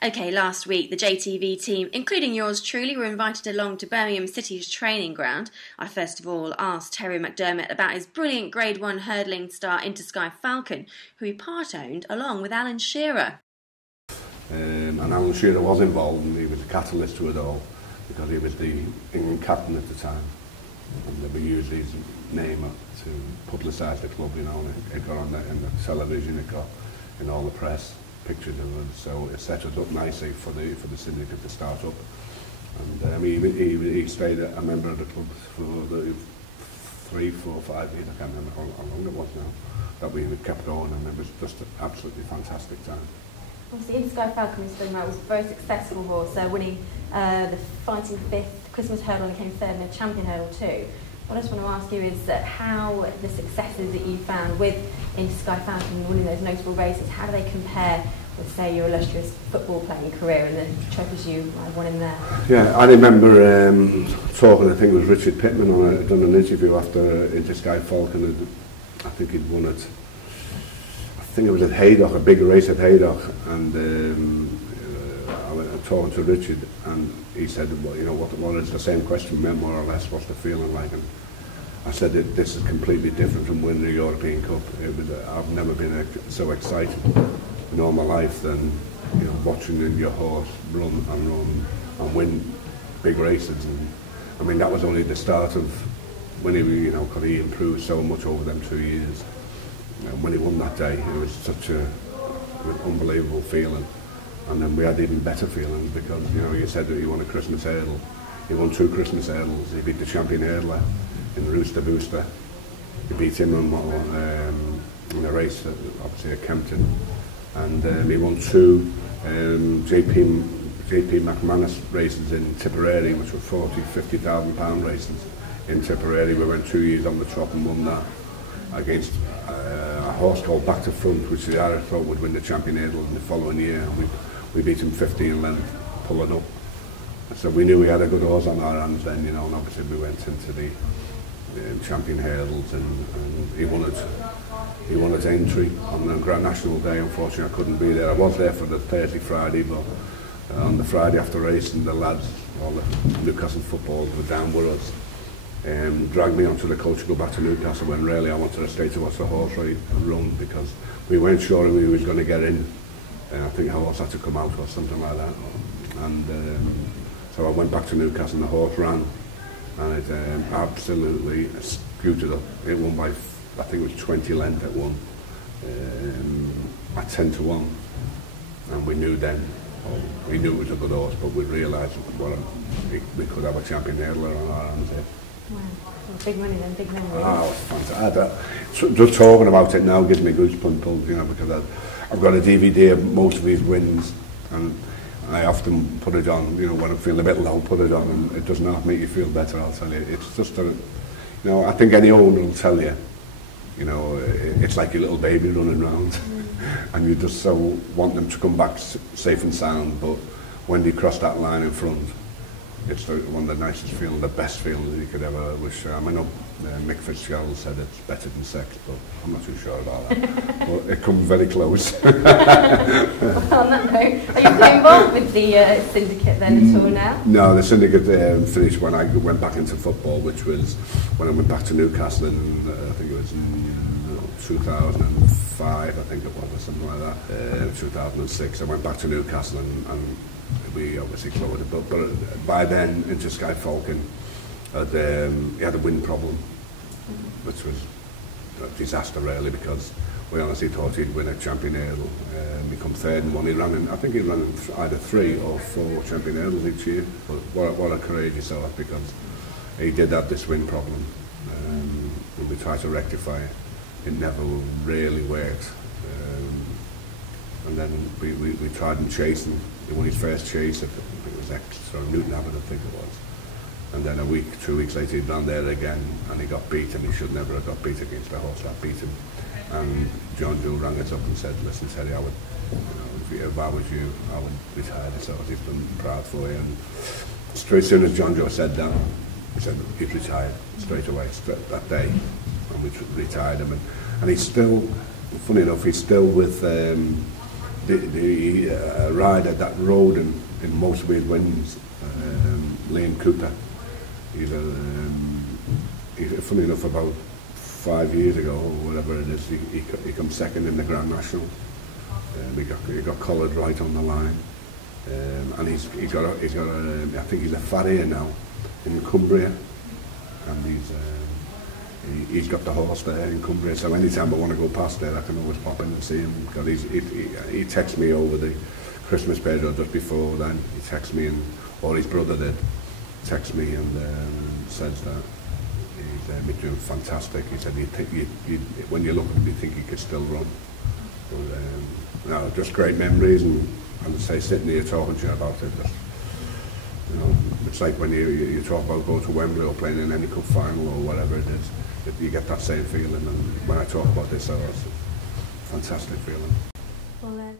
OK, last week the JTV team, including yours truly, were invited along to Birmingham City's training ground. I first of all asked Terry McDermott about his brilliant Grade 1 hurdling star Intersky Falcon, who he part-owned along with Alan Shearer. And Alan Shearer was involved, and he was the catalyst to it all because he was the England captain at the time, and we used his name to publicise the club. You know, it got on in the television, it got in all the press, pictures of it, so it set us up nicely for the syndicate to start up. And he stayed a member of the club for the 3, 4, 5 years. I can't remember how long it was now that we kept going, and it was just an absolutely fantastic time. Obviously, Intersky Falcon was a very successful horse, winning the fighting 5th Christmas hurdle and came 3rd in the champion hurdle too. What I just want to ask you is how the successes that you found with Intersky Falcon winning those notable races, how do they compare with, say, your illustrious football playing career and the trophies you won in there? Yeah, I remember talking, I think it was Richard Pittman, done an interview after Intersky Falcon. I think he'd won it. I think it was at Haydock, a big race at Haydock, and I went talking to Richard, and he said, well, you know, what is the same question, more or less, what's the feeling like? And I said that this is completely different from winning the European Cup. I've never been so excited in all my life than, you know, watching your horse run and win big races. And I mean, that was only the start of when he, you know, because he improved so much over them 2 years. And when he won that day, it was such an unbelievable feeling. And then we had even better feelings because, you know, you said that he won a Christmas hurdle. He won 2 Christmas hurdles. He beat the champion hurdler in Rooster Booster. He beat him in a race, obviously at Kempton. And he won 2 JP McManus races in Tipperary, which were 40, £50,000 races in Tipperary. We went 2 years on the trot and won that against a horse called Back to Front, which the Irish thought would win the champion hurdle in the following year. We beat him 15 length, pulling up. So we knew we had a good horse on our hands then, you know, and obviously we went into the champion hurdles, and he won its entry on the Grand National Day. Unfortunately, I couldn't be there. I was there for the Thursday, Friday, but on the Friday after racing, the lads, all the Newcastle footballers were down with us. Dragged me onto the coach to go back to Newcastle when really I wanted to stay to watch the horse run because we weren't sure if he was going to get in. And I think the horse had to come out or something like that. And so I went back to Newcastle and the horse ran, and it absolutely scooted up. It won by, I think it was 20 length it won, at 10 to 1. And we knew then, we knew it was a good horse, but we realised we could have a champion hurdler on our hands here. Wow. Well, big money then, big memory. Oh, fantastic. Just talking about it now gives me goosebumps, you know, because I've got a DVD of most of these wins, and I often put it on, you know, when I'm feeling a bit low, put it on, and it does not make you feel better, I'll tell you. It's just, you know, I think any owner will tell you, you know, it's like your little baby running around, and you just so want them to come back safe and sound, but when they cross that line in front, it's one of the nicest feelings, the best feelings you could ever wish. I know Mick Fitzgerald said it's better than sex, but I'm not too sure about that. But it comes very close. Well, on that note, are you still involved with the syndicate then at all now? No, the syndicate finished when I went back into football, which was when I went back to Newcastle in, I think it was in 2005, I think it was, or something like that. 2006, I went back to Newcastle and we obviously closed it, but by then Intersky Falcon he had a wind problem, which was a disaster really, because we honestly thought he'd win a champion hurdle, become 3rd in one. I think he ran either 3 or 4 champion hurdles each year, but what a courageous horse, because he did have this wind problem, and we tried to rectify it. It never really worked. And then we tried and chased him. He won his first chase, I think it was Newton Abbott, I think it was. And then 2 weeks later he ran there again, and he got beat, and he should never have got beat against a horse that beat him. And John Joe rang us up and said, listen, Terry, I would, you know, if I was you, I would retire this horse. He's been proud for you. And straight as soon as John Joe said that, he said he'd retired straight away, that day. And we retired him. And he's still, funny enough, he's still with the rider that rode in most weight wins, Lane Cooter. He's funny enough, about 5 years ago or whatever it is, he come second in the Grand National. He got collared right on the line, and he's got a I think he's a farrier now in Cumbria, and he's got the horse there in Cumbria. So anytime I want to go past there, I can always pop in and see him, because he texts me over the Christmas period or just before then. He texts me, or his brother did text me, and says that he's doing fantastic. He said when you look at him, you think he could still run. But, no, just great memories, and I say, sitting here talking to you about it, you know, it's like when you talk about going to Wembley or playing in any cup final or whatever it is, you get that same feeling. And when I talk about this, it's a fantastic feeling. Well,